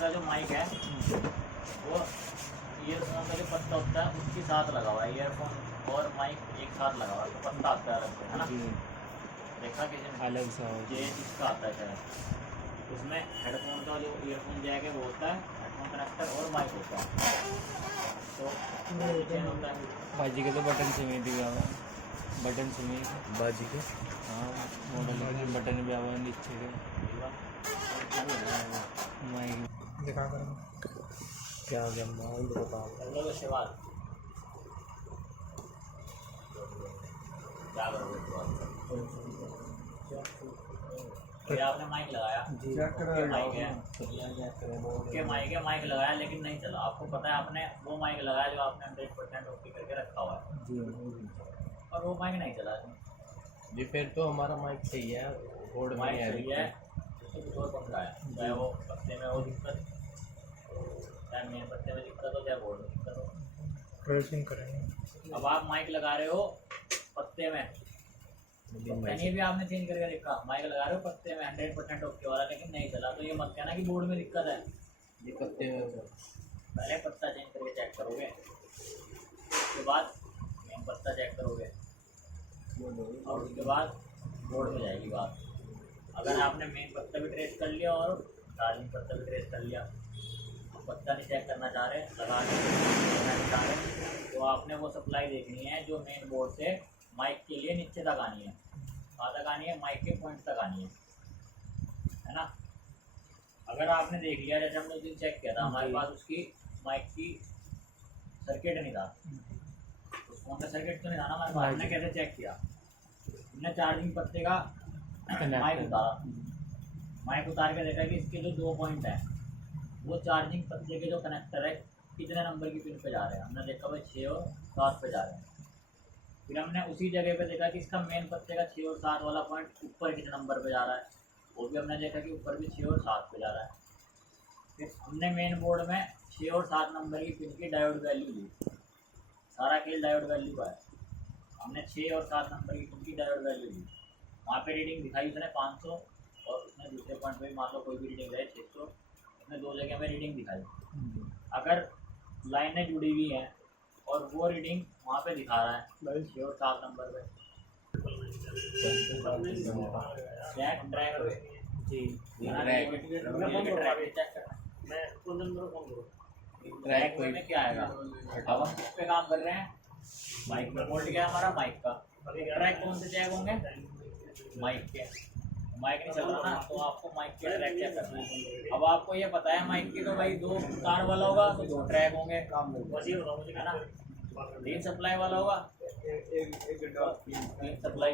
दूसरा जो माइक है वो ईयरफोन का जो पत्ता होता है उसके साथ लगा हुआ है, ईयरफोन और माइक एक साथ लगा हुआ है, तो पत्ता आता है अलग से, है ना। देखा किसी ने अलग सा हो ये इसका आता है शायद, उसमें हेडफोन का जो ईयरफोन जैक है वो होता है, हेडफोन कनेक्टर और माइक होता है, तो चेंज होता है। बाजी के तो बटन से में दिया हुआ बटन से में बाजी के हाँ मॉडल बटन भी आवा नीचे के माइक दिखा कर क्या हो गया माहौल बताओ। हेलो तो शिवाल क्या करोगे तो आपने माइक लगाया, माइक है माइक लगाया लेकिन नहीं चला, आपको पता है आपने वो माइक लगाया जो आपने 100% ओके करके रखा हुआ है और वो माइक नहीं चला जी। फिर तो हमारा माइक सही है, बोर्ड में माइक सही है, उसको कुछ और पंखा है, चाहे वो पत्ते में हो दिक्कत, चाहे मेन पत्ते में दिक्कत हो, चाहे बोर्ड में दिक्कत हो। ट्रेसिंग करेंगे। अब आप माइक लगा रहे हो पत्ते में, कहीं भी आपने चेंज करके देखा, माइक लगा रहे हो पत्ते में 100% ओके वाला लेकिन नहीं चला, तो ये मत कहना कि बोर्ड में दिक्कत है। ये पत्ते में पहले पत्ता चेंज करके चेक करोगे, उसके बाद मेन पत्ता चेक करोगे और उसके बाद बोर्ड में जाएगी बात। अगर आपने मेन पत्ता भी ट्रेस कर लिया और चार्जिंग पत्ता भी ट्रेस कर लिया, पत्ता नहीं चेक करना चाह रहे, लगा नहीं चाह रहे, तो आपने वो सप्लाई देखनी है जो मेन बोर्ड से माइक के लिए नीचे तक आनी है, कहाँ तक आनी है, माइक के पॉइंट तक आनी है ना। अगर आपने देख लिया, जैसे हमने उस दिन चेक किया था, हमारे पास उसकी माइक की सर्किट नहीं था, उस फोन का सर्किट तो नहीं था ना हमारे पास, हमने कैसे चेक किया, हमने चार्जिंग पत्ते का माइक उतारा, माइक उतार के देखा कि इसके जो 2 पॉइंट हैं वो चार्जिंग पत्ते के जो कनेक्टर है कितने नंबर की पिन पे जा रहे हैं, हमने देखा भाई 6 और 7 पे जा रहे हैं। फिर हमने उसी जगह पे देखा कि इसका मेन पत्ते का 6 और 7 वाला पॉइंट ऊपर कितने नंबर पे जा रहा है, वो भी हमने देखा कि ऊपर भी 6 और 7 पे जा रहा है। फिर हमने मेन बोर्ड में 6 और 7 नंबर की पिन की डायोड वैल्यू ली, सारा खेल डायोड वैल्यू का है, हमने 6 और 7 नंबर की पिन की डायोड वैल्यू ली, वहाँ पे रीडिंग दिखाई उसने 500 और उसने दूसरे पॉइंट पे मान लो कोई भी रीडिंग रहे 600, उसने 2 जगह में रीडिंग दिखाई। अगर लाइनें जुड़ी हुई हैं और वो रीडिंग वहाँ पे दिखा रहा है 6 और 7 नंबर पे, चेक ट्रैक जी ट्रैक में क्या आएगा, अब हम किस पे काम कर रहे हैं, माइक में बोल्ट क्या है हमारा, माइक का ट्रैक कौन से चेक होंगे, माइक के, माइक नहीं चल रहा ना तो आपको माइक के ट्रैक चेक करना है। अब आपको ये पता है माइक की तो भाई 2 तार वाला होगा तो 2 ट्रैक होंगे, है ना, 3 सप्लाई वाला होगा 3 सप्लाई,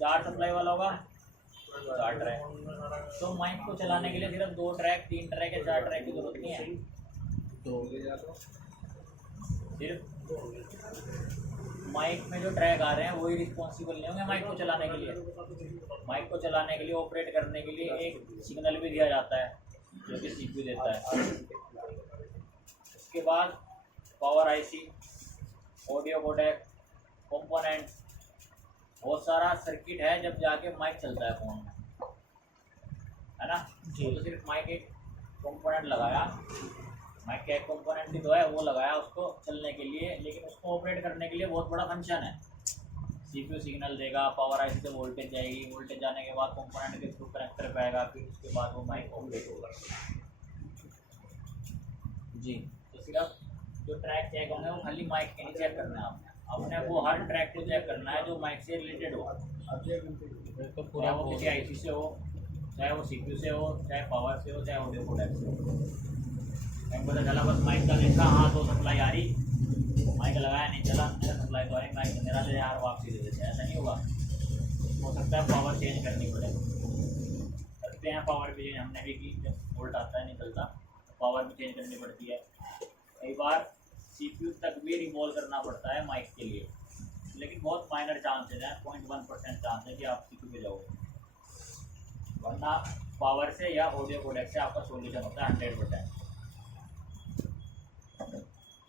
4 सप्लाई वाला होगा 4 ट्रैक। तो माइक को चलाने के लिए सिर्फ 2 ट्रैक 3 ट्रैक या 4 ट्रैक की जरूरत नहीं है, सिर्फ माइक में जो ट्रैक आ रहे हैं वही रिस्पॉन्सिबल नहीं होंगे माइक को चलाने के लिए। माइक को चलाने के लिए, ऑपरेट करने के लिए एक सिग्नल भी दिया जाता है जो कि सीपीयू देता है। उसके बाद power IC, audio codec, component, बहुत सारा सर्किट है जब जाके माइक चलता है फ़ोन में, है ना। तो सिर्फ माइक एक कंपोनेंट लगाया, माइक का एक कंपोनेंट भी तो है वो लगाया उसको चलने के लिए, लेकिन उसको ऑपरेट करने के लिए बहुत बड़ा फंक्शन है। सीपीयू सिग्नल देगा, पावर आईसी से वोल्टेज जाएगी, वोल्टेज जाने के बाद कंपोनेंट के थ्रू कनेक्टर पे आएगा, फिर उसके बाद वो माइक ऑपरेट होगा जी। तो सिर्फ जो ट्रैक चेक होंगे वो खाली माइक के नहीं चेक करना है आपने वो हर ट्रैक को चेक करना है जो माइक से रिलेटेड हो, तो पूरा वो किसी आईसी से हो, चाहे वो सीपीयू से हो, चाहे पावर से हो, चाहे ऑडियो कोडेक से हो। मैं पता चला बस माइक का देखा, हाँ तो सप्लाई आ रही, माइक लगाया नहीं चला, मेरा सप्लाई तो आ रही, माइक मेरा ले यार वापसी दे देते, ऐसा नहीं होगा। हो सकता है पावर चेंज करनी पड़े, करते हैं पावर भी चेंज, हमने भी की, जब वोल्ट आता है निकलता पावर भी चेंज करनी पड़ती है। कई बार सीपीयू तक भी रिवॉल्व करना पड़ता है माइक के लिए, लेकिन बहुत माइनर चांसेज हैं, 0.1% चांस है कि आप सीपीयू पे जाओगे, वरना पावर से या ऑडियो कोडेक से आपका सोल्यूशन होता है 100%।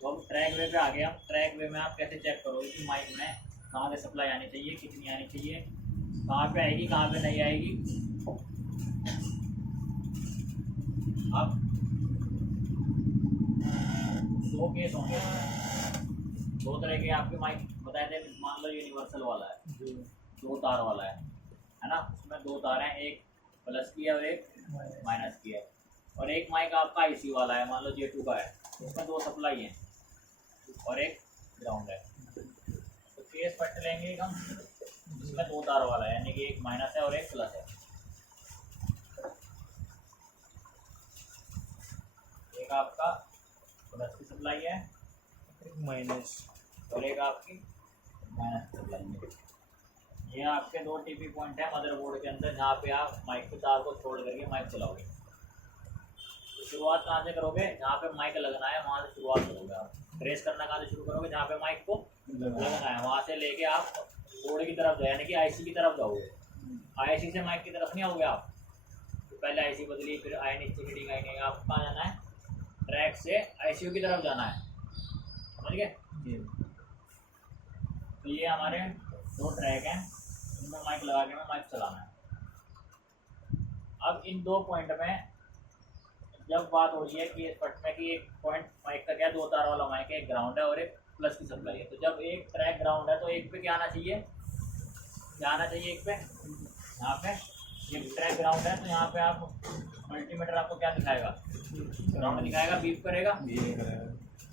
तो हम ट्रैक वे पे आ गए। हम ट्रैक वे में आप कैसे चेक करोगे कि माइक में कहाँ से सप्लाई आनी चाहिए, कितनी आनी चाहिए, कहाँ पे आएगी, कहाँ पे नहीं आएगी। अब दो केस होंगे इसमें। दो तरह के आपके माइक बताए थे, मान लो यूनिवर्सल वाला है, दो तार वाला है ना, उसमें दो तार हैं, एक प्लस की है और एक माइनस की है। और एक माइक आपका आईसी वाला है, मान लो J2 का है, उसमें दो सप्लाई हैं और एक ग्राउंड है। तो केस पट लेंगे हम, इसमें दो तार वाला है, यानी कि एक माइनस है और एक प्लस है। एक आपका प्लस की सप्लाई है माइनस और एक आपकी माइनस सप्लाई है। ये आपके दो टीपी पॉइंट है मदरबोर्ड के अंदर, जहाँ पे आप माइक के तार को छोड़ करके माइक चलाओगे। तो शुरुआत कहाँ से करोगे, जहाँ पे माइक लगना है वहाँ से शुरुआत करोगे। आप ट्रेस करना कहाँ से शुरू करोगे, जहाँ पे माइक को लगना है वहाँ से लेके आप बोर्ड की तरफ जाओ, यानी कि आईसी की तरफ जाओगे। आईसी से माइक की तरफ नहीं आओगे आप, तो पहले आईसी बदली, फिर आई नीचे रीडिंग आई नहीं, आपको कहाँ जाना है, ट्रैक से आईसीयू की तरफ जाना है। समझ गए? तो ये हमारे दो ट्रैक हैं, इनमें माइक लगा के माइक चलाना है। अब इन दो पॉइंट में जब बात हो रही है कि पट में कि एक पॉइंट माइक का क्या, दो तार वाला माइक है, एक ग्राउंड है और एक प्लस की सप्लाई है। तो जब एक ट्रैक ग्राउंड है तो एक पे क्या आना चाहिए, क्या आना चाहिए एक पे, यहाँ पे ये ट्रैक ग्राउंड है तो यहाँ पे आप मल्टीमीटर आपको क्या दिखाएगा, ग्राउंड दिखाएगा, बीप करेगा।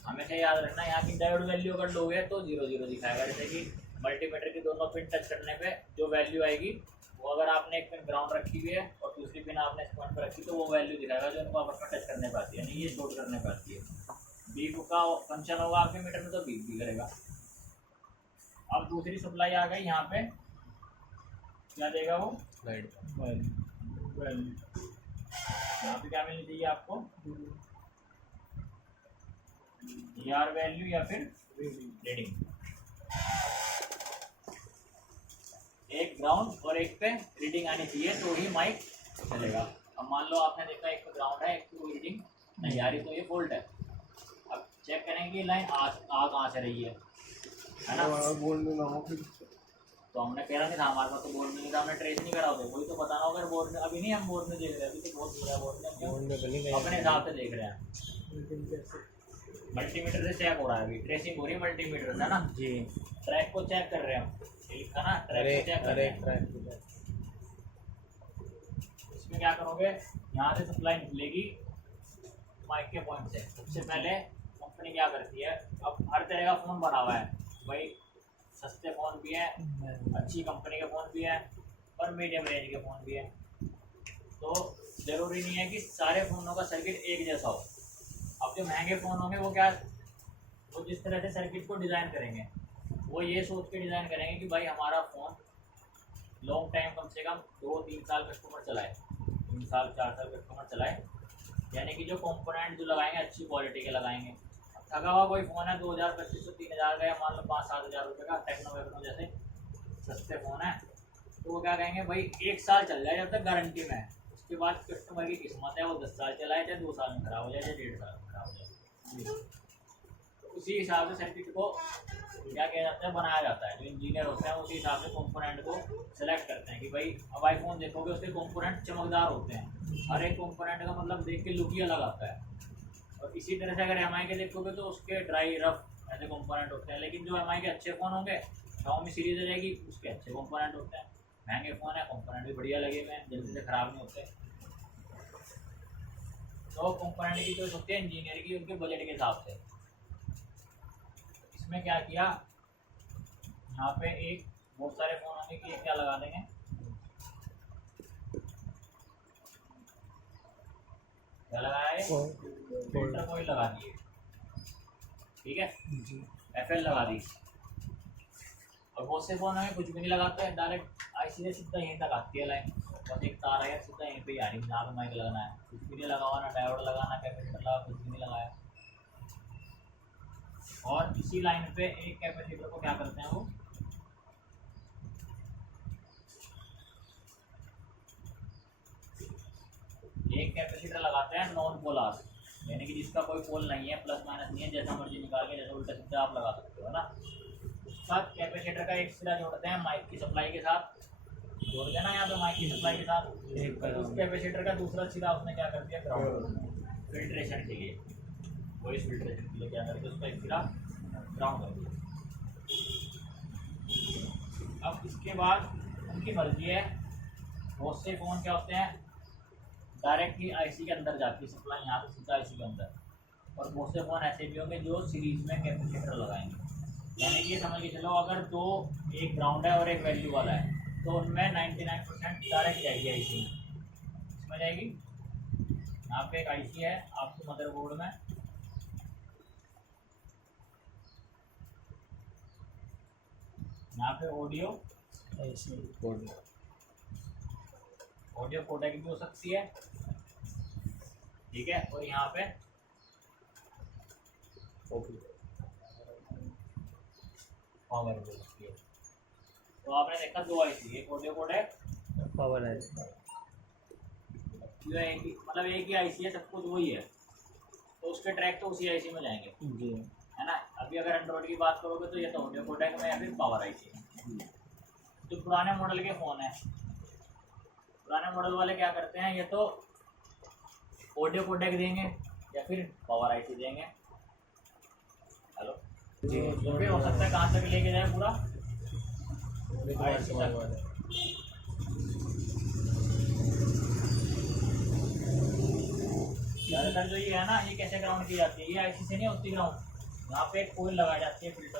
हमेशा याद रखना, यहाँ की डायोड वैल्यू अगर लोगे तो 0 0 दिखाएगा। जैसे कि मल्टीमीटर की दोनों पिन टच करने पे जो वैल्यू आएगी, वो अगर आपने एक पिन ग्राउंड रखी हुई है और दूसरी पिन आपने इस पॉइंट पर रखी, तो वो वैल्यू दिखाएगा जो इनको आपस में टच करने पर आती है, यानी ये शॉर्ट करने पर आती है। बीप का फंक्शन होगा आपके मीटर में, तो बीप भी करेगा। अब दूसरी सप्लाई आ गई, यहाँ पे क्या देगा वो, यहाँ पे क्या मिलनी चाहिए आपको, ER वैल्यू या फिर रीडिंग। एक ग्राउंड और एक पे रीडिंग आनी चाहिए तो ही माइक चलेगा। अब मान लो आपने देखा एक पे ग्राउंड है, एक पे रीडिंग नहीं आ रही, तो ये फॉल्ट है। अब चेक करेंगे लाइन आ कहाँ से रही है ना। तो हमने कह रहा नहीं था, हमारे पास तो बोर्ड में नहीं था, हमने ट्रेस नहीं करा होता, वही तो बताना होगा। बोर्ड में अभी नहीं, हम बोर्ड में देख रहे हैं, अभी तो बहुत दूर है बोर्ड में, अपने हिसाब से देख रहे हैं। मल्टीमीटर से चेक हो रहा है, अभी ट्रेसिंग हो रही है मल्टीमीटर से ना जी। ट्रैक को चेक कर रहे हैं हम, ये लिखा ना, ट्रैक को चेक कर रहे हैं। इसमें क्या करोगे, यहाँ से सप्लाई निकलेगी माइक के पॉइंट से। सबसे पहले कंपनी क्या करती है, अब हर तरह का फ़ोन बना हुआ है भाई, सस्ते फ़ोन भी हैं, अच्छी कंपनी के फ़ोन भी हैं और मीडियम रेंज के फ़ोन भी हैं। तो ज़रूरी नहीं है कि सारे फ़ोनों का सर्किट एक जैसा हो। अब जो महंगे फ़ोन होंगे वो क्या, वो जिस तरह से सर्किट को डिज़ाइन करेंगे, वो ये सोच के डिज़ाइन करेंगे कि भाई हमारा फ़ोन लॉन्ग टाइम, कम से कम 2-3 साल कस्टमर चलाए, 3 साल 4 साल कस्टमर चलाए, यानी कि जो कंपोनेंट जो लगाएंगे अच्छी क्वालिटी के लगाएंगे। थका हुआ कोई फ़ोन है 2000, 2500, 3000 का, या मान लो 5-7 हज़ार रुपये का टेक्नो जैसे सस्ते फ़ोन है, तो वो क्या कहेंगे भाई 1 साल चल जाए जब तक गारंटी में है, उसके बाद कस्टमर की किस्मत है, वो 10 साल चलाए, चाहे 2 साल में ख़राब हो जाए, चाहे 1.5 साल में ख़राब हो जाए। तो उसी हिसाब से सर्किट को क्या किया जाता है, बनाया जाता है। जो इंजीनियर होते हैं उसी हिसाब से कंपोनेंट को सेलेक्ट करते हैं कि भाई अब आईफोन देखोगे उसके कंपोनेंट चमकदार होते हैं, हर एक कंपोनेंट का मतलब देख के लुक ही अलग आता है। और इसी तरह से अगर एमआई के देखोगे तो उसके ड्राई रफ ऐसे कंपोनेंट होते हैं, लेकिन जो एमआई के अच्छे फ़ोन होंगे, Xiaomi सीरीज रहेगी, उसके अच्छे कंपोनेंट होते हैं। महंगे फ़ोन है, कंपोनेंट भी बढ़िया लगे हुए हैं, जल्दी से ख़राब नहीं होते। तो कंपोनेंट की चॉइस होती है इंजीनियर की, उनके बजट के हिसाब से। इसमें क्या किया, यहाँ पे एक बहुत सारे फ़ोन होंगे कि क्या लगा देंगे, क्या लगाया है, फिल्टर कोई लगा दिए, ठीक है, FL लगा दी। और बहुत से फ़ोन हमें कुछ भी नहीं लगाते हैं, डायरेक्ट आईसी से सीधा यहीं तक आती है लाइन, बस एक तार है सीधा यहीं पे ही आ रही है, जहाँ पे माइक लगाना है, कुछ भी नहीं लगा हुआ, ना डायोड लगाना, कैपेसिटर लगा, कुछ भी नहीं लगाया। और इसी लाइन पे एक कैपेसिटर को क्या करते हैं, वो एक कैपेसिटर लगाते हैं नॉन पोलार, यानी कि जिसका कोई पोल नहीं है, प्लस माइनस नहीं है, जैसा मर्जी निकाल के जैसे उल्टा सीधा आप लगा सकते हो ना। उसका कैपेसिटर का एक सिरा जोड़ते हैं माइक की सप्लाई के साथ, जोड़ देना यहाँ पे माइक की सप्लाई के साथ। एक और उस कैपेसिटर का दूसरा सिरा उसने क्या कर दिया, ग्राउंड फिल्ट्रेशन के लिए, वॉइस फिल्ट्रेशन के लिए क्या कर दिया, उसका एक सिरा ग्राउंड कर दिया। अब इसके बाद उनकी मर्जी है, बहुत से फ़ोन क्या होते हैं डायरेक्ट ही आईसी के अंदर जाती है सप्लाई, यहाँ से सीधा आईसी के अंदर, और बहुत से फ़ोन ऐसे भी होंगे जो सीरीज में कैपेसिटर लगाएंगे। यानी कि समझ के चलो अगर दो, एक ग्राउंड है और एक वैल्यू वाला है, तो उनमें 99% डायरेक्ट जाएगी आईसी में, इसमें जाएगी। यहाँ पे एक आईसी है आपके मदरबोर्ड में, यहाँ पे ऑडियो कोडेक भी हो सकती है, ठीक है, और यहाँ पे पावर भी हो सकती है। तो आपने देखा दो आईसी, एक ऑडियो कोडेक, पावर है जो एक ही मतलब एक ही आईसी है, सब कुछ वही है, तो उसके ट्रैक तो उसी आईसी में जाएंगे, जी। है ना। अभी अगर एंड्रॉइड की बात करोगे तो ये तो ऑडियो कोडेक में या फिर पावर आईसी है। जो पुराने मॉडल के फ़ोन हैं, पुराने मॉडल वाले क्या करते हैं, ये तो ऑडियो कोडेक देंगे या फिर पावर आईसी देंगे। हेलो जी। जो भी हो सकता है कहाँ तक लेके जाए पूरा आईसी तक। ज़्यादातर जो ये है ना, ये कैसे ग्राउंड की जाती है, ये आईसी से नहीं होती ग्राउंड, यहाँ पे एक कोयल लगाई जाती है फिल्टर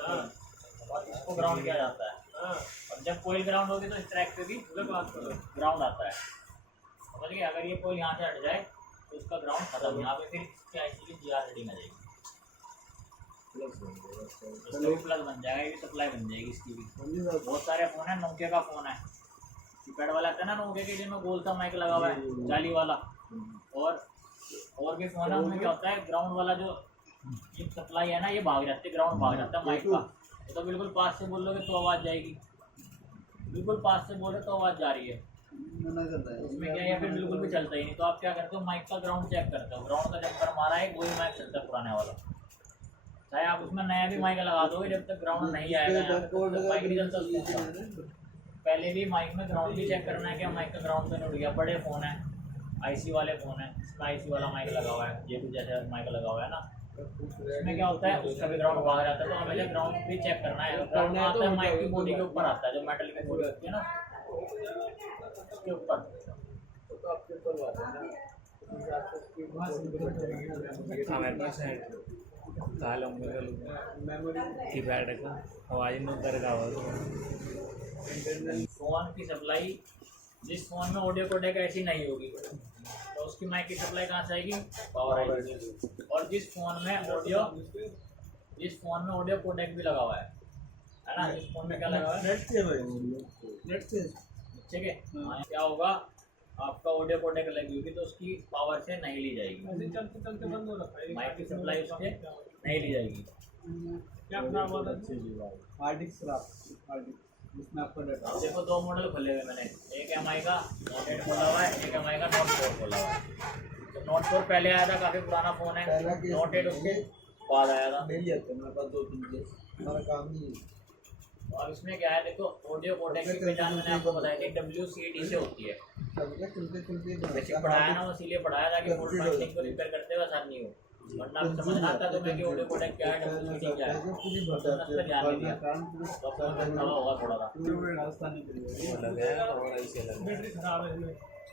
और इसको ग्राउंड किया जाता है। और जब कोयल ग्राउंड होगी तो इस ट्रैक पे भी ग्राउंड आता है, समझ गए। अगर ये कोयल यहाँ से हट जाए तो इसका ग्राउंड खत्म, यहाँ पे फिर इसकी आईसी की जीआर रेटिंग आ जाएगी, प्लस बन जाएगा, ये सप्लाई बन जाएगी इसकी भी। बहुत सारे फ़ोन है, नोकिया का फ़ोन है, कीपैड वाला आता है ना नोकिया के, जिनमें गोल सा माइक लगा हुआ है जाली वाला, और भी फ़ोन है उनमें क्या होता है, ग्राउंड वाला जो ये सप्लाई है ना, ये भाग जाती है, ग्राउंड भाग जाता है माइक का। तो बिल्कुल पास से बोलोगे तो आवाज़ जाएगी, बिल्कुल पास से बोले तो आवाज़ जा रही है, इसमें क्या है, या फिर बिल्कुल भी चलता ही नहीं। तो आप क्या करते हो, माइक का ग्राउंड चेक करते हो, ग्राउंड का जब पर मारा है वही माइक चलता है पुराने वाला, चाहे आप उसमें नया भी माइक लगा दोगे, जब तक ग्राउंड नहीं आएगा माइक नहीं चलता उसका। पहले भी माइक में ग्राउंड भी चेक करना है कि माइक का ग्राउंड तो नहीं उड़ गया। बड़े फ़ोन है, आईसी वाले फ़ोन है, इसमें आईसी वाला माइक लगा हुआ है, ये कुछ जैसे माइक लगा हुआ है ना, इसमें क्या होता है, उसका भी ग्राउंड बाहर आता है, तो हमें ग्राउंड भी चेक करना है। ग्राउंड आता है माइक की बॉडी के ऊपर आता है, जो मेटल की बॉडी होती है ना उसके ऊपर। हमारे पास है कीपैड का आवाज़ नहीं उतर का फ़ोन की सप्लाई, जिस फ़ोन में ऑडियो कोडेक ऐसी नहीं होगी तो उसकी माइक की सप्लाई कहाँ से आएगी, पावर आएगी। और जिस फ़ोन में ऑडियो कोडेक भी लगा हुआ है ना, जिस फ़ोन में क्या लगा हुआ है, ठीक है, क्या होगा, आपका ऑडियो कोडेक लगी होगी तो उसकी पावर से नहीं ली जाएगी, माइक की सप्लाई उससे नहीं ली जाएगी। क्या खराब हुआ था? हार्ड डिस्क खराब, जिसमें आपका डाटा। देखो दो मॉडल खोले हुए मैंने, एक एमआई का नोट 8 खोला हुआ है, एक एमआई का नोट 4 खोला हुआ है। तो नोट 4 पहले आया था, काफ़ी पुराना फ़ोन है, नोट 8 उसके बाद आया था। मिल जाते हैं मेरे पास 2-3 केस, हमारा काम ही है। तो अब इसमें क्या है, देखो ऑडियो कोडेक की पहचान मैंने आपको बताई थी WCAD से होती है, बेसिक पढ़ाया ना, इसीलिए पढ़ाया था कि फोल्ड माइक्सिंग को रिपेयर करते हुए आसानी हो, वरना आप समझ आता तो मैं कि ऑडियो कोडेक क्या है, WCAD क्या है, तो उस पर ध्यान नहीं दिया, तो फोन में खराब होगा थोड़ा सा। अलग है और ऐसे अलग है। बैटरी खराब है,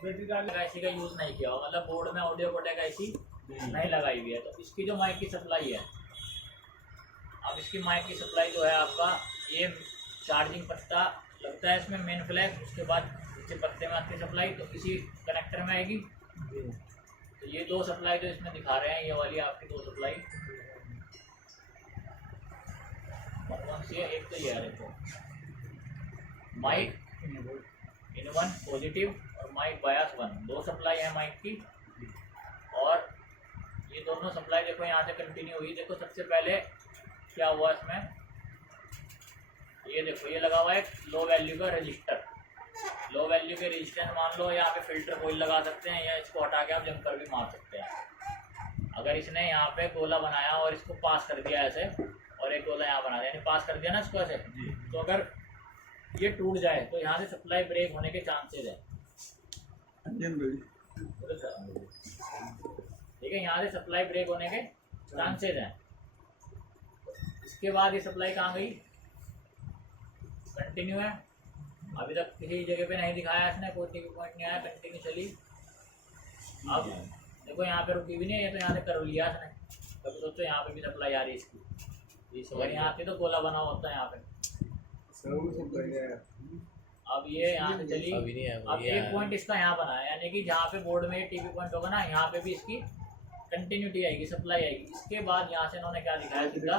बैटरी का आईसी का यूज़ नहीं किया हुआ, मतलब बोर्ड में ऑडियो कोडेक आईसी नहीं लगाई हुई है। तो इसकी जो माइक की सप्लाई है, अब इसकी माइक की सप्लाई जो है आपका, ये चार्जिंग पत्ता लगता है इसमें, मेन फ्लैग, उसके बाद इसके पत्ते में आती है सप्लाई, तो इसी कनेक्टर में आएगी। तो ये दो सप्लाई जो इसमें दिखा रहे हैं, ये वाली आपकी दो सप्लाई कौन सी है, एक तो ये है देखो, माइक इन 1 पॉजिटिव और माइक बायस 1, दो सप्लाई है माइक की। और ये दोनों सप्लाई देखो यहाँ से कंटिन्यू हुई। देखो सबसे पहले क्या हुआ इसमें, ये देखो ये लगा हुआ है लो वैल्यू का रजिस्टर, लो वैल्यू के रजिस्टर मान लो, यहाँ पे फिल्टर कोई लगा सकते हैं, या इसको हटा के आप जंपर भी मार सकते हैं। अगर इसने यहाँ पे गोला बनाया और इसको पास कर दिया ऐसे, और एक गोला यहाँ बना दिया, यानी पास कर दिया ना इसको ऐसे, तो अगर ये टूट जाए तो यहाँ से सप्लाई ब्रेक होने के चांसेस है। ठीक है, यहाँ से सप्लाई ब्रेक होने के चांसेस हैं। इसके बाद ये सप्लाई कहाँ गई, कंटिन्यू है, अभी तक किसी जगह पे नहीं दिखाया इसने, कोई टिक पॉइंट नहीं आया, कंटिन्यू चली। अब देखो यहाँ पे रुकी भी नहीं है, तो यहाँ से कर लिया इसने। कभी सोचो यहाँ पे भी सप्लाई आ रही है इसकी, अगर यहाँ आती तो गोला बना होता है यहाँ पे। अब ये यहाँ से चली, अभी नहीं है, अब ये एक आया। पॉइंट इसका यहाँ बना है, यानी कि जहाँ पे बोर्ड में टीपी पॉइंट होगा ना, यहाँ पे भी इसकी कंटिन्यूटी आएगी, सप्लाई आएगी। इसके बाद यहाँ से इन्होंने क्या दिखाया सीधा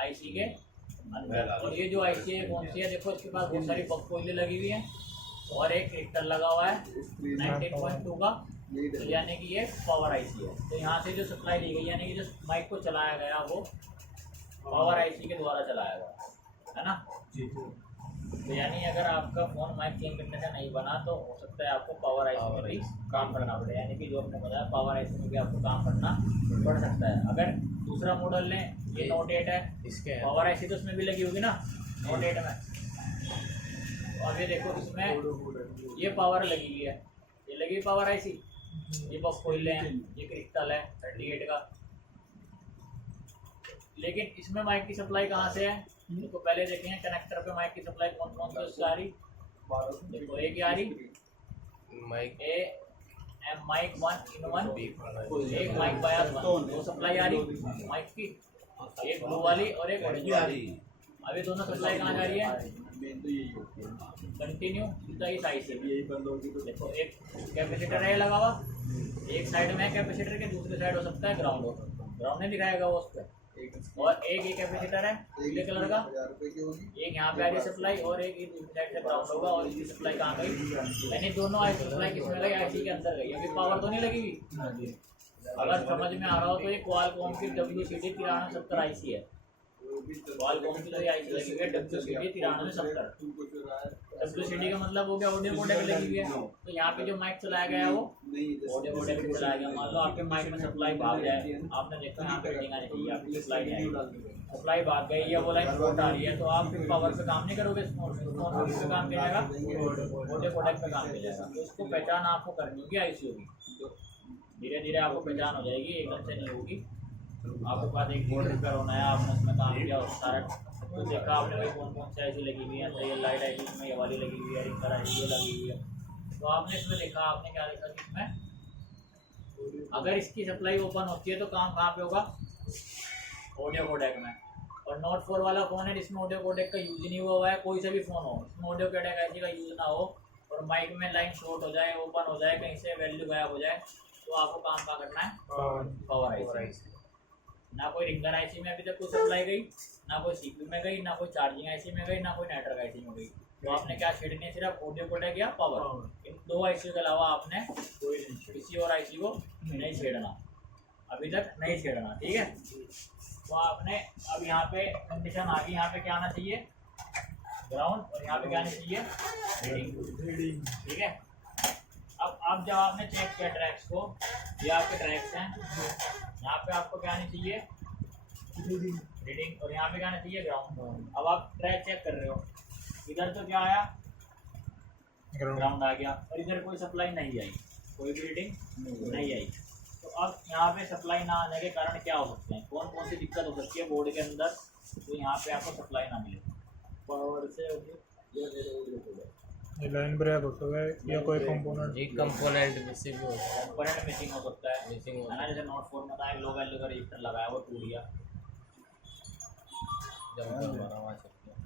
आईसी के अंदर। और ये जो आईसी है कौन सी है, देखो इसके पास बहुत सारी बग कोयले लगी हुई है और एक क्रिस्टल लगा हुआ है 19.2 का, तो यानी कि ये पावर आईसी है। तो यहाँ से जो सप्लाई दी गई, यानी कि जो माइक को चलाया गया वो पावर आईसी के द्वारा चलाया गया है ना। तो यानी अगर आपका फ़ोन माइक चेंज करने से नहीं बना तो हो सकता है आपको पावर आईसी में भी काम करना पड़े, यानी कि जो आपने बताया पावर आईसी में भी आपको काम करना पड़ सकता है। अगर दूसरा मॉडल लें, ये नोट 8 है, इसके पावर आईसी तो उसमें भी लगी होगी ना नोट 8 में। तो अब ये देखो इसमें ये पावर लगी हुई है, ये लगी पावर आईसी, ये बस कोयले हैं, ये क्रिस्टल है 38 का। लेकिन इसमें माइक की सप्लाई कहाँ से है, तो पहले देखेंगे कनेक्टर पे माइक की सप्लाई कौन कौन सी उससे आ रही। देखो एक आ रही माइक माइक 1-in-1, एक माइक बायस 1, दो सप्लाई आ रही माइक की, एक ब्लू वाली और एक ऑरेंज वाली। अभी दोनों सप्लाई कहाँ जा रही है, कंटिन्यू सीधा इस साइड से। देखो एक कैपेसिटर है लगा हुआ, एक साइड में है कैपेसिटर के, दूसरी साइड हो सकता है ग्राउंड हो, ग्राउंड नहीं दिखाएगा वो उस पर। और एक ये कैपेसिटर है पीले कलर का, एक यहाँ पे आ रही है सप्लाई और एक दूसरी साइड से ग्राउंड होगा। और इसकी सप्लाई कहाँ गई, यानी दोनों आई सप्लाई किसमें गई, आईसी के अंदर गई। अभी पावर तो नहीं लगी हुई। अगर समझ में आ रहा हो तो ये क्वालकॉम की WCD 9370 आईसी है। क्वालकॉम की जो आईसी लगी हुई है WCD 9370। WCD का मतलब हो गया ऑडियो कोडेक लगी हुई है। तो यहाँ पे जो माइक चलाया गया है वो ऑडियो कोडेक पे चलाया गया। मान लो आपके माइक में सप्लाई भाग जाए, आपने देखा यहाँ पे रीडिंग आनी चाहिए, आपकी सप्लाई भाग गई या वो लाइन शॉर्ट आ रही है, तो आप फिर पावर पे काम नहीं करोगे, स्मार्टफोन पे काम करेगा, ऑडियो कोडेक पे काम करेगा। तो इसको पहचान आपको करनी होगी, आईसी होगी, धीरे धीरे आपको पहचान हो जाएगी, एकदम से नहीं होगी। आपके पास एक बोर्ड रिपेयर होना है, आपने उसमें काम किया और सारा तो देखा आपने भाई कौन कौन सी आईसी लगी हुई है, तो ये लाइट आईसी इसमें ये वाली लगी हुई है, रिंगर आईसी लगी हुई है। तो आपने इसमें देखा, आपने क्या देखा कि इसमें अगर इसकी सप्लाई ओपन होती है तो काम कहाँ पे होगा, ऑडियो कोडेक में। और नोट 4 वाला फ़ोन है जिसमें ऑडियो कोडेक का यूज नहीं हुआ है, कोई सा भी फ़ोन हो इसमें ऑडियो कोडेक आईसी का यूज़ ना हो और माइक में लाइन शॉर्ट हो जाए, ओपन हो जाए, कहीं से वैल्यू गायब हो जाए, तो आपको काम कहाँ करना है, पावर आईसी। ना कोई रिंगर आईसी में अभी तक कोई सप्लाई गई, ना कोई सीपीयू में गई, ना कोई चार्जिंग आईसी में गई, ना कोई नेटवर्क आईसी में गई। तो आपने क्या छेड़नी है, सिर्फ ऑडियो कोडेक या पावर। इन दो आईसी के अलावा आपने किसी और आईसी को नहीं छेड़ना, अभी तक नहीं छेड़ना, ठीक है। तो आपने अब यहाँ पे कंडीशन आ गई, यहाँ पे क्या आना चाहिए, ग्राउंड, और यहाँ पे क्या आना चाहिए, रीडिंग, ठीक है। अब जब आपने चेक किया ट्रैक्स को, ये आपके ट्रैक्स हैं, यहाँ पे आपको क्या आनी चाहिए, रीडिंग, और यहाँ पे क्या आना चाहिए, ग्राउंड। अब आप ट्रैक चेक कर रहे हो, इधर तो क्या आया, ग्राउंड आ गया, और इधर कोई सप्लाई नहीं आई, कोई भी रीडिंग नहीं आई। तो अब यहाँ पे सप्लाई ना आने के कारण क्या हो सकते हैं, कौन कौन सी दिक्कत हो सकती है बोर्ड के अंदर, तो यहाँ पे आपको सप्लाई ना मिले, पावर से लाइन ब्रेक हो सकता है या कोई कंपोनेंट, एक कंपोनेंट मिसिंग हो कंपोनेंट मिसिंग हो सकता है, मिसिंग हो है ना। जैसे नोट 4 में था, लो वैल्यू का रजिस्टर लगाया वो टूट गया। जब हमारा वहाँ चलता है।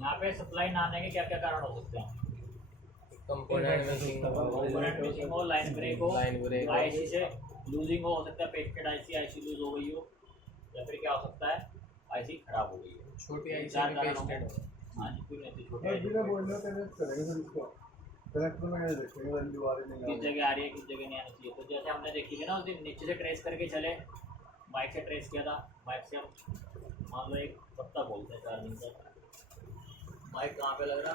यहाँ पे सप्लाई ना आने के क्या क्या कारण हो सकते हैं, कंपोनेंट मिसिंग कंपोनेंट मिसिंग हो, लाइन ब्रेक हो, लाइन ब्रेक आईसी से लूजिंग हो सकता है, पेस्टेड आईसी लूज हो गई हो, या फिर क्या हो सकता है, आईसी खराब हो गई है। छोटी आईसी चार में कारण पेस्टेड होंगे। हाँ जी, कोई नहीं, छोटे किस जगह आ रही है, किस जगह नहीं आनी चाहिए। तो जैसे हमने देखी थी ना उस दिन, नीचे से ट्रेस करके चले, माइक से ट्रेस किया था, माइक से हम मान लो एक पत्ता बोलते हैं चार्जिंग का, माइक कहाँ पे लग रहा,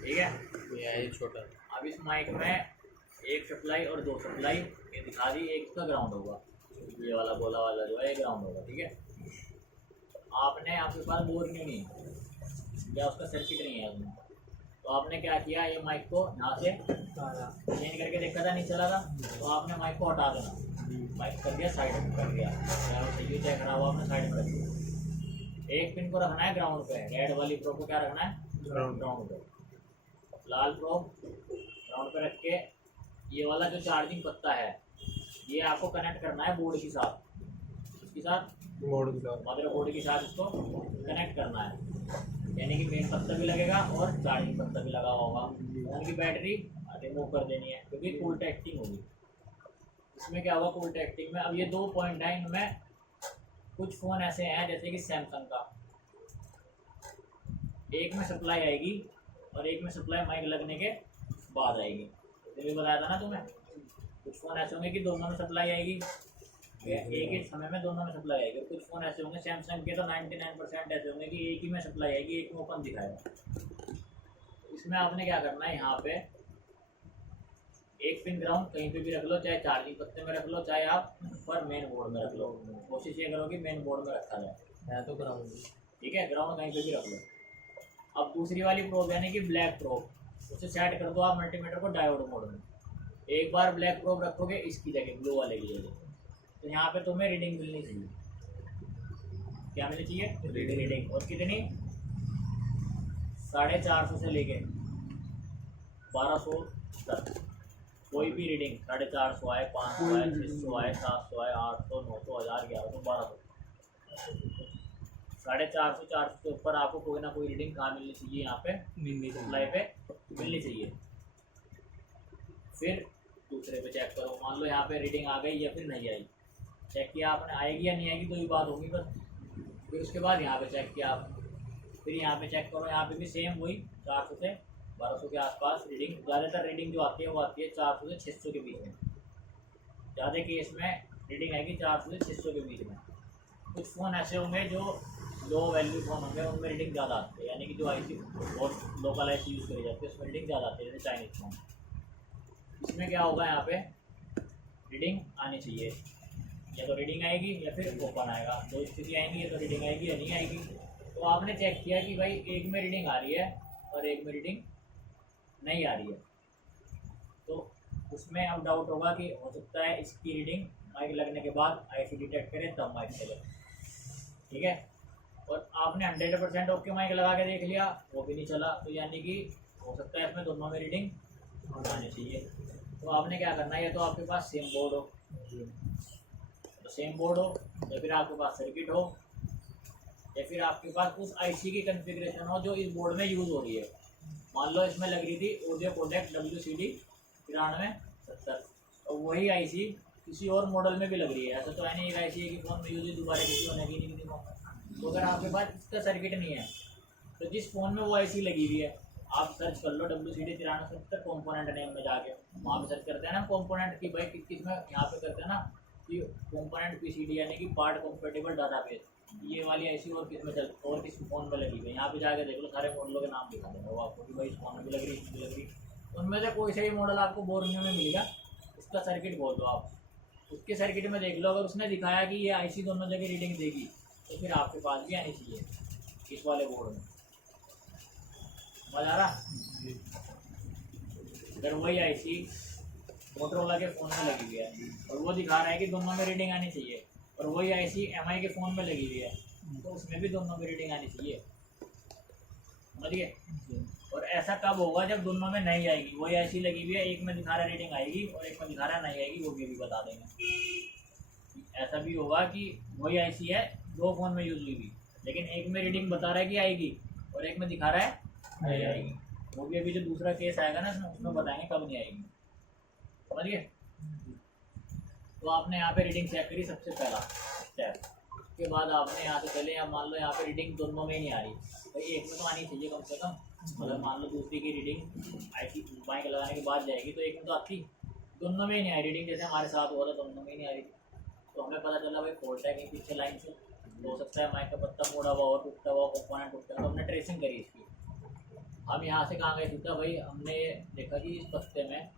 ठीक है। ये है छोटा। अब इस माइक में एक सप्लाई और दो सप्लाई ये दिखा दी, एक इसका ग्राउंड होगा, ये वाला गोला वाला जो है ये ग्राउंड होगा, ठीक है। आपने आपके पास बोर्ड नहीं है या उसका सर्किट नहीं है उसमें, तो आपने क्या किया, ये माइक को यहाँ से चेंज करके देखा था नहीं चला था, तो आपने माइक को हटा देना, माइक कर दिया साइड में कर दिया, चाहे सही चाहे खराब हो आपने साइड में रख दिया। एक पिन को रखना है ग्राउंड पे, रेड वाली प्रोब को क्या रखना है ग्राउंड पे, लाल प्रोब ग्राउंड पे रख के ये वाला जो चार्जिंग पत्ता है ये आपको कनेक्ट करना है बोर्ड के साथ, इसके साथ बोर्ड के साथ मदरबोर्ड के साथ इसको कनेक्ट करना है, यानी कि मेन पत्ता भी लगेगा और चार्जिंग पत्ता भी लगा हुआ होगा। फोन की बैटरी रिमूव कर देनी है क्योंकि कूल टेक्टिंग होगी। इसमें क्या होगा कूल टेक्टिंग में, अब ये 2 पॉइंट है, इनमें कुछ फ़ोन ऐसे हैं जैसे कि सैमसंग का, एक में सप्लाई आएगी और एक में सप्लाई माइक लगने के बाद आएगी। जैसे भी बताया था ना तुम्हें, कुछ फ़ोन ऐसे होंगे कि दोनों में सप्लाई आएगी, एक ही समय में दोनों में सप्लाई आएगी। कुछ फ़ोन ऐसे होंगे सैमसंग के तो 99% ऐसे होंगे कि एक ही में सप्लाई आएगी, एक में ओपन दिखाएगा। इसमें आपने क्या करना है, यहाँ पे एक पिन ग्राउंड कहीं पे भी रख लो, चाहे चार्जिंग पत्ते में रख लो, चाहे आप पर मेन बोर्ड में रख लो, कोशिश ये करो कि मेन बोर्ड में रखा जाए, है तो ग्राउंड, ठीक है। ग्राउंड कहीं पे भी रख लो। अब दूसरी वाली प्रोब यानी कि ब्लैक प्रोब, उसे सेट कर दो आप मल्टीमीटर को डायोड मोड में। एक बार ब्लैक प्रोब रखोगे इसकी जगह, ब्लू वाले की जगह, तो यहाँ पे तुम्हें रीडिंग मिलनी चाहिए, क्या मिलनी चाहिए रीडिंग, और कितनी 450 से लेके 1200 तक, कोई भी रीडिंग 450 आए, 500 आए, 600 आए, 700 आए, 800, 900, 1000, 1100, 1200, 450, 400 के ऊपर आपको कोई ना कोई रीडिंग कहाँ मिलनी चाहिए, यहाँ पे सप्लाई पे मिलनी चाहिए। फिर दूसरे पे चेक करो, मान लो यहाँ पे रीडिंग आ गई या फिर नहीं आई, चेक किया आपने आएगी या नहीं आएगी, तो ही बात होगी बस। फिर उसके बाद यहाँ पे चेक किया आप, फिर यहाँ पे चेक करो, यहाँ पे भी सेम वही 400 से 1200 के आसपास रीडिंग, ज़्यादातर रीडिंग जो आती है वो आती है 400 से 600 के बीच में, ज़्यादा केस में रीडिंग आएगी 400 से 600 के बीच में। कुछ फ़ोन ऐसे होंगे जो लो वैल्यू फ़ोन होंगे, उनमें रीडिंग ज़्यादा आती है, यानी कि जो IC बहुत लोकल IC यूज़ करी जाती है उसमें रीडिंग ज़्यादा आती है, जैसे चाइनीज़ फ़ोन। इसमें क्या होगा, यहाँ पे रीडिंग आनी चाहिए, या तो रीडिंग आएगी या फिर ओपन आएगा, दो स्थिति आएंगी, या तो रीडिंग आएगी या नहीं आएगी। तो आपने चेक किया कि भाई एक में रीडिंग आ रही है और एक में रीडिंग नहीं आ रही है, तो उसमें अब डाउट होगा कि हो सकता है इसकी रीडिंग माइक लगने के बाद IC डिटेक्ट करे तब माइक चले, ठीक है। और आपने 100% ओके माइक लगा के देख लिया, वो भी नहीं चला, तो यानी कि हो सकता है इसमें दोनों में रीडिंग आनी चाहिए। तो आपने क्या करना है, या तो आपके पास सेम बोर्ड हो, तो सेम बोर्ड हो, या फिर आपके पास सर्किट हो, या फिर आपके पास उस IC की कॉन्फ़िगरेशन हो जो इस बोर्ड में यूज़ हो रही है। मान लो इसमें लग रही थी ऑडियो कोडेक WCD 9370, और वही IC किसी और मॉडल में भी लग रही है, ऐसा तो है नहीं एक IC है कि फ़ोन में यूज दोबारा किसी को लगी नहीं किसी को। तो अगर आपके पास इसका सर्किट नहीं है तो जिस फ़ोन में वो IC लगी हुई है आप सर्च कर लो WCD 9370 कॉम्पोनेंट नेम में जाके, वहाँ पे सर्च करते हैं ना कॉम्पोनेंट की, भाई किस में यहाँ पे करते हैं ना कि कॉम्पोनेंट PCD यानी कि पार्ट कंपेटेबल डाटाबेस, ये वाली IC और किस में चल और किस फ़ोन में लगी हुई है, यहाँ पे जाके देख लो, सारे मॉडलों के नाम दिखा देंगे वो आपको कि भाई इस फ़ोन में भी लग रही, इसमें भी लग रही। उनमें से कोई सा ही मॉडल आपको बोर्नियो में मिलेगा, उसका सर्किट बोल दो आप, उसके सर्किट में देख लो, अगर उसने दिखाया कि ये IC दोनों जगह रीडिंग देगी तो फिर आपके पास भी आनी चाहिए इस वाले बोर्ड में। समझ आ रहा? अगर वही IC मोटरोला के फ़ोन में लगी हुई है और वो दिखा रहा है कि दोनों में रीडिंग आनी चाहिए, और वही IC MI के फ़ोन में लगी हुई है तो उसमें भी दोनों में रीडिंग आनी चाहिए, समझिए। और ऐसा कब होगा, जब दोनों में नहीं आएगी, वही IC लगी हुई है, एक में दिखा रहा है रीडिंग आएगी और एक में दिखा रहा है नहीं आएगी, वो भी बता देंगे। ऐसा भी होगा कि वही IC है, दो फ़ोन में यूज़ हुई, लेकिन एक में रीडिंग बता रहा है कि आएगी और एक में दिखा रहा है नहीं आएगी, वो भी अभी जो दूसरा केस आएगा ना उसमें बताएंगे कब नहीं आएगी, समझिए। तो आपने यहाँ पे रीडिंग चेक करी सबसे पहला स्टेप, उसके बाद आपने यहाँ से चले, अब मान लो यहाँ पे रीडिंग दोनों में ही नहीं आ रही, तो एक में तो आनी चाहिए कम से कम, मतलब मान लो दूसरी की रीडिंग IC माइक लगाने के बाद जाएगी तो एक में तो आती, दोनों में ही नहीं आई रीडिंग, जैसे हमारे साथ हुआ था दोनों में ही नहीं आ रही थी। तो हमें पता चला भाई फॉल्ट है कहीं पीछे लाइन से, हो सकता है माइक का पत्ता मोड़ा हुआ और टूटा हुआ कंपोनेंट टूटा, तो हमने ट्रेसिंग करी इसकी। हम यहाँ से कहाँ गए सीधा, भाई हमने देखा कि इस पत्ते में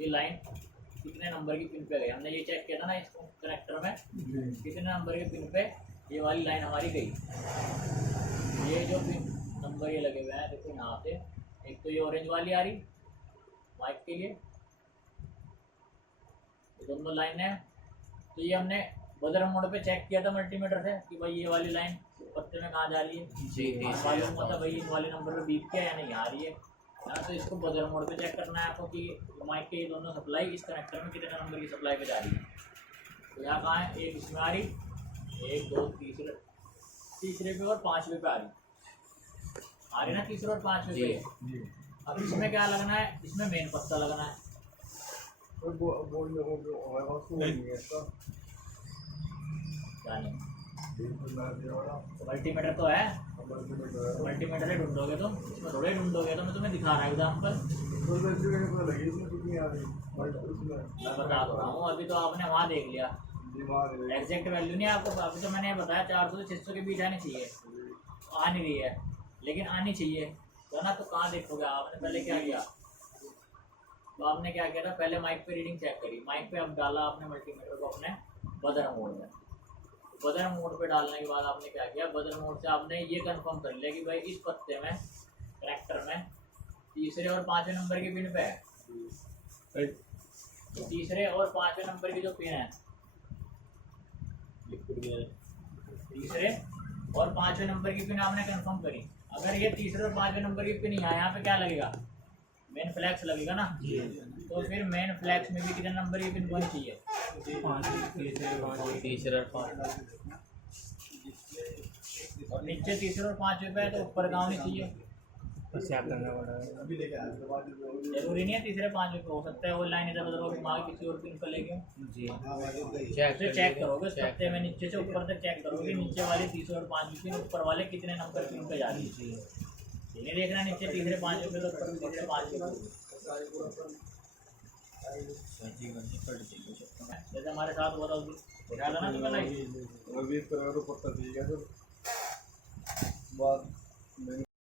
ये लाइन कितने नंबर की पिन पे गई। हमने ये चेक किया था ना इसको कनेक्टर में, कितने नंबर के पिन पे ये वाली लाइन हमारी गई। ये जो पिन नंबर ये लगे हुए हैं देखो यहाँ पे, एक तो ये ऑरेंज वाली आ रही माइक के लिए, ये दोनों लाइन है। तो ये हमने बदर मोड पे चेक किया था मल्टीमीटर से कि भाई ये वाली लाइन पत्ते में कहाँ जा रही है। जी मालूम हुआ था भाई इन वाले नंबर पे बीप किया या नहीं आ रही है ना। तो इसको बदर मोड पे चेक करना है आपको कि माइक के ये दोनों सप्लाई इस कनेक्टर में कितने नंबर की सप्लाई पे जा रही है। तो यहाँ कहाँ है, एक इसमें आ रही, 1 2 तीसरे पे और 5वें पे आ रही ना, तीसरे और 5वें पे। अब इसमें क्या लगना है, इसमें मेन पत्ता लगना है। क्या नहीं, मल्टीमीटर तो है, मल्टीमीटर ही ढूंढोगे तुम, इसमें थोड़े ही ढूंढोगे। तो मैं तुम्हें दिखा रहा हूँ एग्जाम्पल, मैं बता तो रहा हूँ। अभी तो आपने वहाँ देख लिया, एग्जैक्ट वैल्यू नहीं आपको। अभी तो मैंने बताया 400 से 600 के बीच आनी चाहिए, आ नहीं रही है लेकिन आनी चाहिए तो ना। तो कहाँ देखोगे आपने, पहले क्या किया, तो आपने क्या किया था, पहले माइक पे रीडिंग चेक करी। माइक पे अब डाला आपने मल्टीमीटर को अपने बदर मोड में। बदर मोड पे डालने के बाद आपने क्या किया, बदर मोड से आपने ये कंफर्म कर लिया कि भाई इस पत्ते में कनेक्टर में तीसरे और 5वें नंबर की पिन पे है। तो तीसरे और 5वें नंबर की जो पिन है, तीसरे और 5वें नंबर की पिन आपने कंफर्म करी। अगर ये तीसरे और 5वें नंबर की पिन यहाँ पे क्या लगेगा, मेन फ्लैक्स लगेगा ना। तो फिर मेन फ्लैक्स में भी कितने नंबर की पिन होनी चाहिए, तीसरा और 5। और नीचे तीसरे और 5वें पे है तो ऊपर का होनी चाहिए। क्या करना पड़ेगा। जरूरी नहीं है तीसरे 5वें पे, हो सकता है वो लाइन इधर उधर होगी, आगे किसी और पिन पर लेके जी चेक करोगे उस पत्ते में नीचे से ऊपर तक चेक करोगे, नीचे वाले तीसरे और 5वें पिन ऊपर वाले कितने नंबर पिन पे जा रही है। ये नहीं देखना नीचे तीसरे 5वें पे तो ऊपर भी तीसरे 5वें पे। जैसे हमारे साथ हुआ था उस दिन, दिखा था ना तुम्हें लाइव। तो पत्ता ठीक है तो बाद